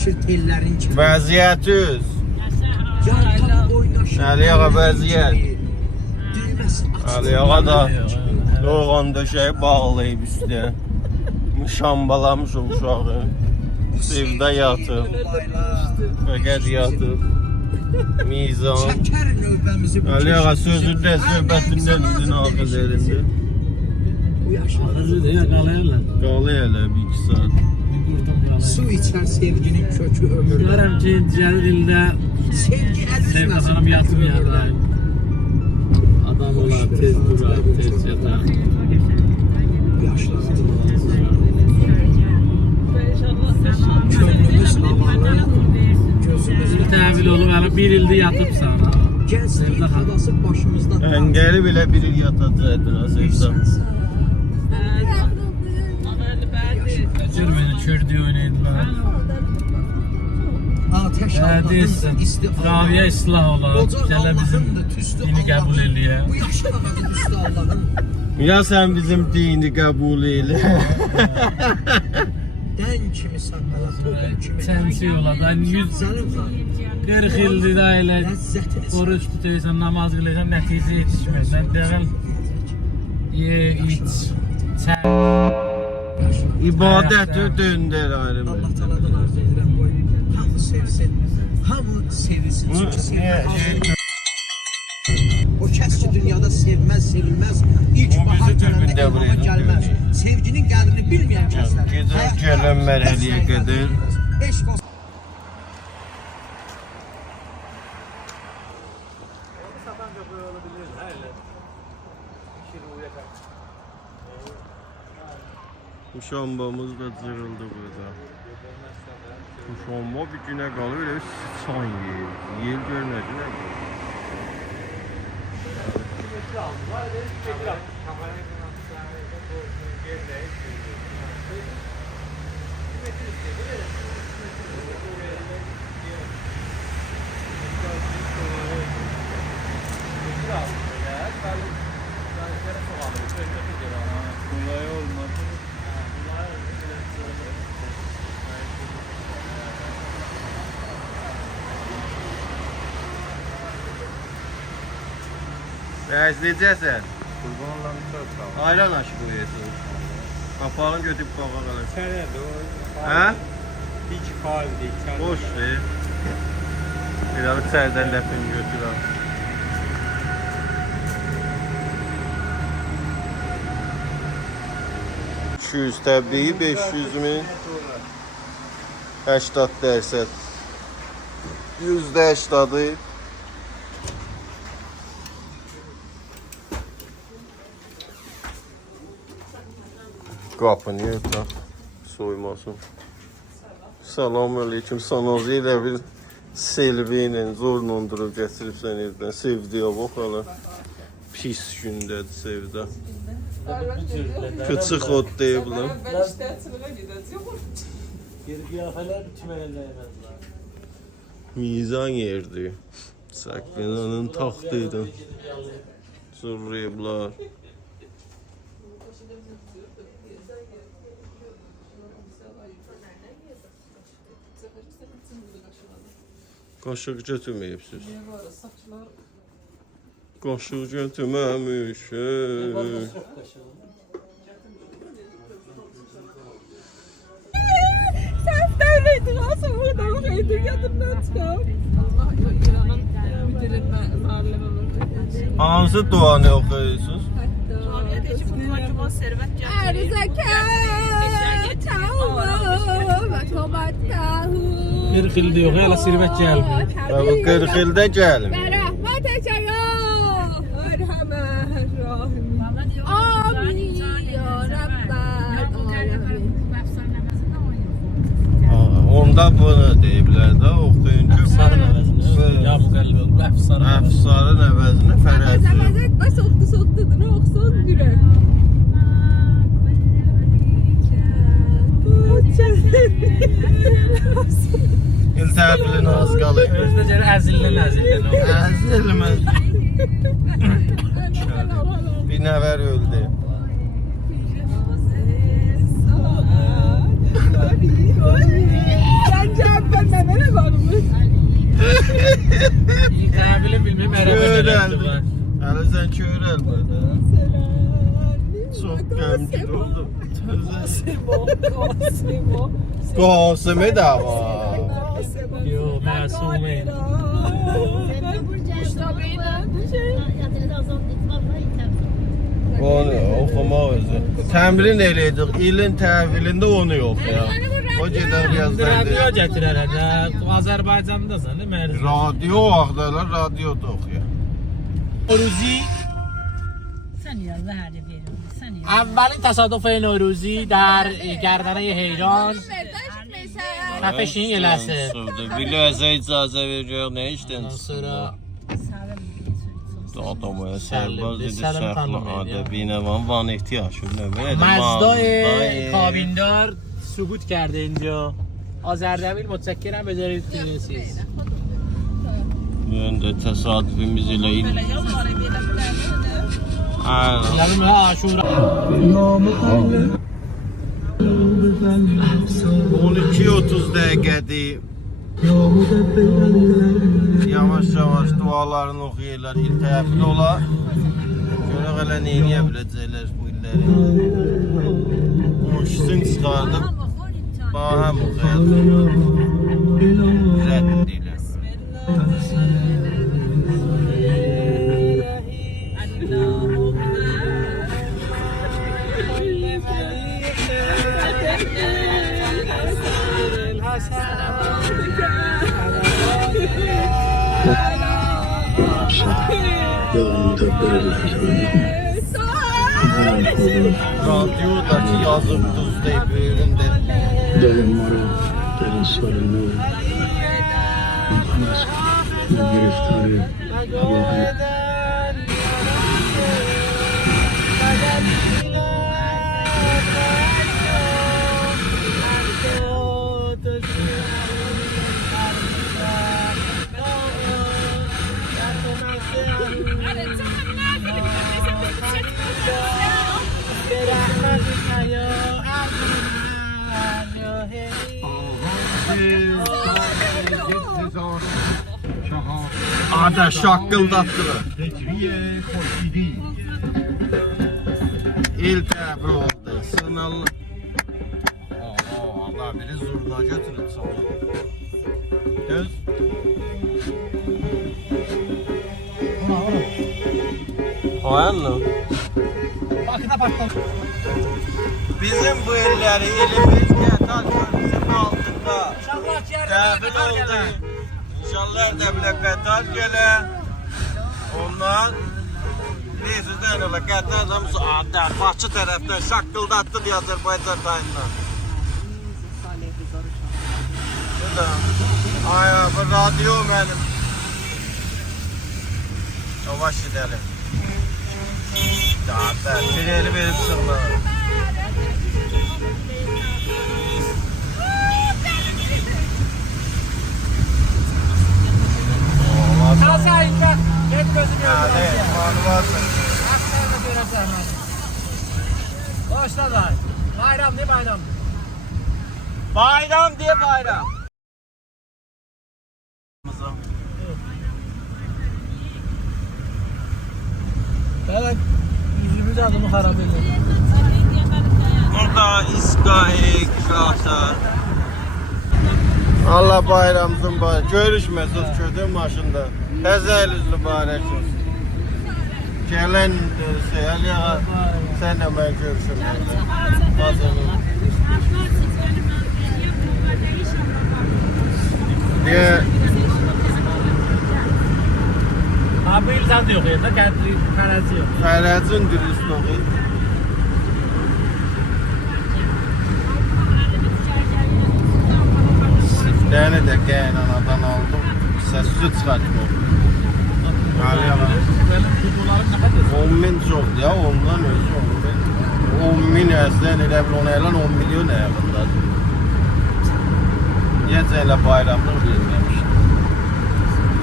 oynaşır tellərin kimi. Vəziyyət üz. Yarpaq oynaşır. Əliyağa vəziyyət. Düyməsi açılır. Əliyağa da doğan döşəyi bağlayıb üstə. Şambalamış o uşağı. Evdə yatıb. Fəqət yatıb. Mizan. Çəkər növbəmizi bu Əliyağa sözündə, söhbətindən izin ağız elində. Bu yaşlar. Hazır ya qalayırlar. Qalı elə 1-2 saat. Bir qurtum qalayır. Su içər sevginin kökü ömürdə. Görəm ki, cəli dildə Sevgi əl Sevgi üzməsin xanım yatmayar. ömürdə. Adam olar, tez durar, tez yatar. Bu yaşlar. Könlümüz havalı, gözümüz Təhvil olub, hələ bir ildir yatıbsan. Gəncliyin havası başımızda. Əngəli belə bir il yatacaqdın Azərbaycan. Gör mənə kördüyü oynayırdılar. Ateş Deyilsin, Allah'ın isti raviyə islah olar, gələ bizim dini qəbul eləyə. Bu yaşlarımızın üstü Allah'ın. Ya sən bizim dini qəbul elə. Dən kimi sanmalar, tohum kimi. Çənsi olar, 140 Zəlim xan. ildir də elə Ləzzətini oruç tutuysan, namaz qılırsan, nəticə yetişmirsən. Dəvəl ye, iç, çən. İbadəti döndər ayrı. Allah taladan arzu edirəm qoy. Hamı sevsin. Hamı sevilsin. Çünki sevmək hazır. O kəs ki dünyada sevməz, sevilməz. İlk O bahar bizi gələndə türbündə ilhama buraya gəlməz. döndürür. Sevginin qədrini bilməyən kəslər. Gecə gələn mərhələyə qədər. Eşq olsun. Muşambamız da cırıldı burada. Muşamba bir günə qalır, elə sıçan yeyir. Yeyir görmədi nə? Kolay olmadı. Bəzləyəcəksən. Kurban olan bir sağ ol. Ayran aşıq uyuyorsun. Kapağını götürüp bağa qalır. Sənəd o. Hə? Hiç faal değil. Boş değil. Bir alıp sərdən ləpini götür al. $200 təbliği 500 min 80%. %80'ı Qapını yırtaq, soymasın. Selamünaleyküm. Sanozi ilə bir selvi ilə zorla durub gətiribsən evdən. Sevdiyə bax hala. Pis gündədir Sevdə. Kıçıq ot deyiblər. Ben işte sınıra gideceğim. Geri qiyafələr kimə əlləymədilər. Mizan yerdi. Səkvinanın taxtıydı. Zırrayıblar. Qaşıq götürməyibsiz. Qaşıq götürməmişik. Sen devleydin asıl burada okuydun yadımdan çıkar. Allah İran'ın müdürün mahalleme Hansı duanı oxuyursunuz? Bir xildə yox, hələ sirvət gəlmir. Bu 40 ildə gəlmir. Onda bunu deyiblər də, oxuyunca Əfsarın əvəzinə, ya bu qəlbi olub, əfsarın əvəzinə. əfsarın əvəzinə fərəzi. İl təbilin az qalır. Özdə gələ əzildən. Əzilməz. Bir nəvər öldü. Sen Təhvili bilməyim, Körəldi. Hələ sən körəlmədi. Çox qəmgin oldu. Qasimi də var. Yox, məsumeyim. Onu oxumaq özü. Təmrin eləyəcək. İlin təhvilində onu yox ya. O gedər yazdan Radio gətirərə də. Azərbaycandasan, değil mi? Radio axtarlar, radioda oxuyur. Noruzi. اولین تصادف نوروزی در گردنه حیران تپشین یه لحظه Bir ləhzə icazə veriyor, nə işdən Ondan sonra adamaya sərbaz dedi, Sələm şərhli tanımayın ya. adə binəvan van ihtiyaç مزدای کابیندار سقوط کرده اینجا آذردبیل متشکرم بذارید توی Yöndə təsadüfümüz elə il. Yanım ha şura 12-30 dəqiqədir. Yavaş-yavaş dualarını oxuyurlar, il təhvil ola. Görək hələ nə eləyə biləcəklər bu illəri. Qoşsun çıxardıb, bahəm oxuyalım. Rədd deyilər. Radyodakı yazıb duzdayıb böyründə. دارم ما رو در این سال نو میکنست من گرفتار هواهای Adə şaqqıldatdılar. İl təbir oldu. Sığınallı. Allah biri zurna götürüb sonra. Göz. Oyanlı. Bakıda patladı. Bizim bu illəri elimiz Gətal körpüsünün altında təbir oldu. İnşallah Ərdəbilə Qətar gələ. Ondan bir sözdən ola Qətar hamısı Adər, Bakı tərəfdən şaqqıldatdı deyə Azərbaycan tayından. Ay, bu radio mənim. Yavaş gidelim. Adər, treni verib sığınlar. Nasıl İlker? Hep gözüm yok. Ne? Manuvarsın. Aklarına göreceğim ben. Başladılar. Bayram ne bayram? Bayram diye bayram. Evet. Yüzümüz adımı harap ediyor. Burada İskai Krater. Allah bayramımızın bayramı. Görüşməsiz kötü maşında. Təzəliz mübarək olsun. Gələn Aliya sənlə mən görüşüm. Diye Abi ilzam da yok ya. Kanası yok. Fərəcin dürüst oxuyub. Siftəni də qaynanadan aldım. Səsi çıxartmıyor. Aliya var. Benim kutularım ne kadar? 10.000 çoxdur ya, ondan özü 10.000 əslən elə bil ona elan 10 milyon ayağındadır. Necə elə bayramlıq verməmişdir.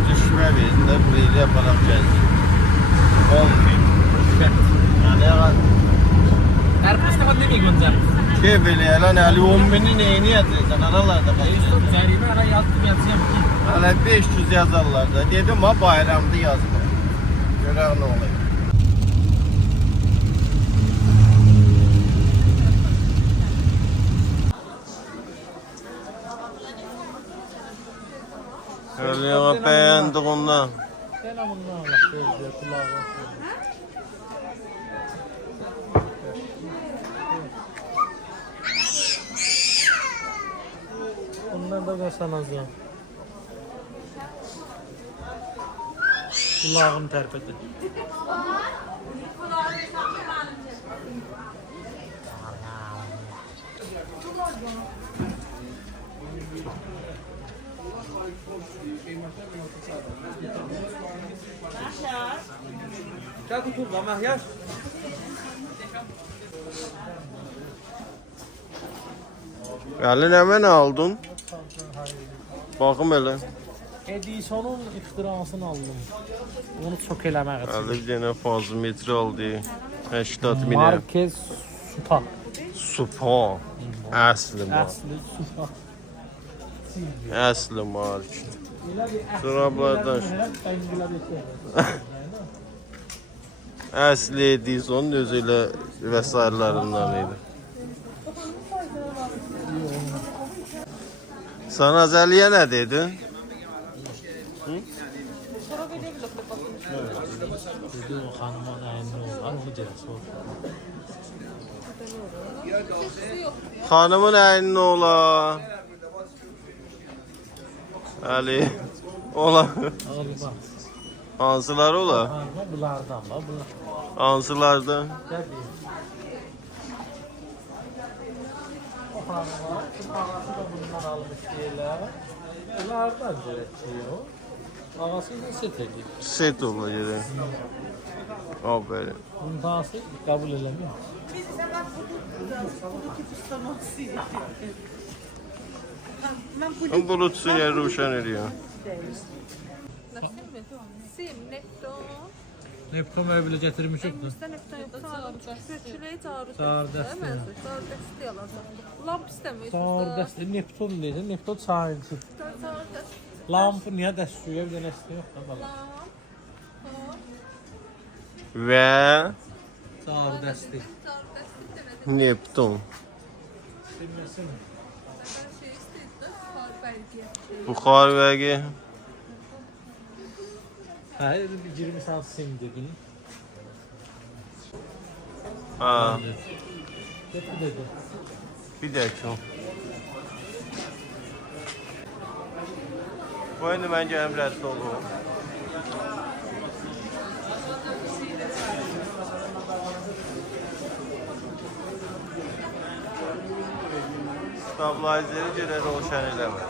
Düşmə verində buraya yaparaq gəldik. 10.000. Yani Karpuz da ne mi göndermiş? Şey böyle lan Ali 10 bini neyini yazacaksın aralarda kayın. Üzerine ara yazdım yazacağım. Hala 500 yazarlar da dedim ha bayramda yazma. Gören ne oluyor? Öyle beğendiğinden. Selamünaleyküm. Sevgiler kulağı. Ondan da göstereceğim. Kulağım terpedi. Gel kutuğum Mahyar. Gelin hemen aldın. Bakım hele. Edison'un ixtirasını aldım. Onu çok eləmək üçün. Geldi bir tane fazla metre aldı. 80 bine. Marquez Supa. Supa. Aslı mı? Əsli Supa. Aslı mark. Çoraplardan. Aslı Edison'un özüyle vesairelerinden idi. Sana Azaliye ne dedin? Dedi o hanıma nəyində olar, onu deyək sor. Hanımın elini ola. Ali. Ola. Abi bax. Hansıları ola? Hanıma bunlardan bax, bunlar. Hansılardan? Gəl deyim. O hanıma, şu parası da bundan almış deyirlər. Bunlardan görək o. Ağası ilə set edib. Set olacak. Aferin. Bundası qəbul eləmir. Ben bulutsun yer ruşan ediyor. Sim, Neptun. Nepko möbili gətirmişik də. Bizdə Neptun yox, köçüləyə çağırır. Çağır dəstə. Çağır dəstə alacaq. Lamp istəmir. Çağır dəstə. Neptun deyir. Neptun çağırdı. Çağır dəstə. Lamp niyə dəstəyə bir dənə istə yox da bala. Ve Çağır dəstə. Çağır dəstə demədim. Neptun. Bilməsin. Mən şey istəyirdim. Çağır bəlgə. Bukhar vergi. Hə, bir 20 saat sim dedin. Ha, Götür dedi. bir dakika. Bu indi bence emretli olur. Stabilizeri göre roşan eleme.